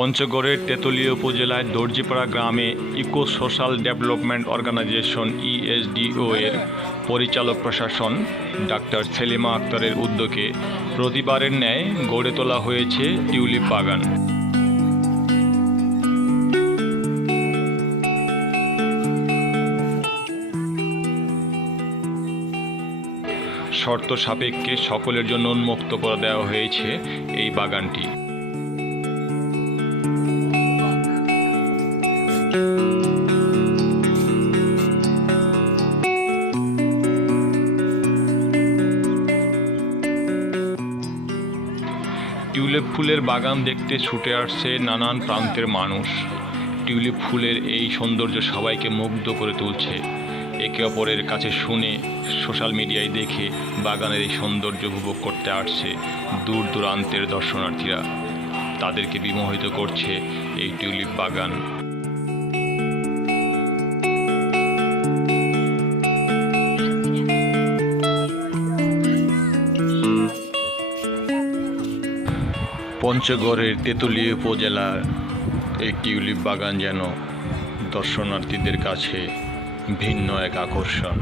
পঞ্চগড়ের তেঁতুলিয়া উপজেলায় দর্জিপাড়া গ্রামে eco social development organisation ESDO এর পরিচালক প্রশাসন ডাক্তার সেলিমা আক্তারের উদ্যোগে প্রতিবারের ন্যায় গড়ে তোলা হয়েছে টিউলিপ বাগান। শর্ত সাপেক্ষে সকলের জন্য উন্মুক্ত করে দেওয়া হয়েছে এই বাগানটি। টিউলিপ ফুলের বাগান দেখতে ছুটে আসছে নানান প্রান্তের মানুষ। টিউলিপ ফুলের এই সৌন্দর্য সবাইকে মুগ্ধ করে তুলছে। একে অপরের কাছে শুনে সোশ্যাল মিডিয়ায় দেখে বাগানের এই সৌন্দর্য উপভোগ করতে আসছে দূর দূরান্তের দর্শনার্থীরা। তাদেরকে বিমোহিত করছে এই টিউলিপ বাগান। পঞ্চগড়ের তেঁতুলিয়া উপজেলার এই টিউলিপ বাগান যেন দর্শনার্থীদের কাছে ভিন্ন এক আকর্ষণ।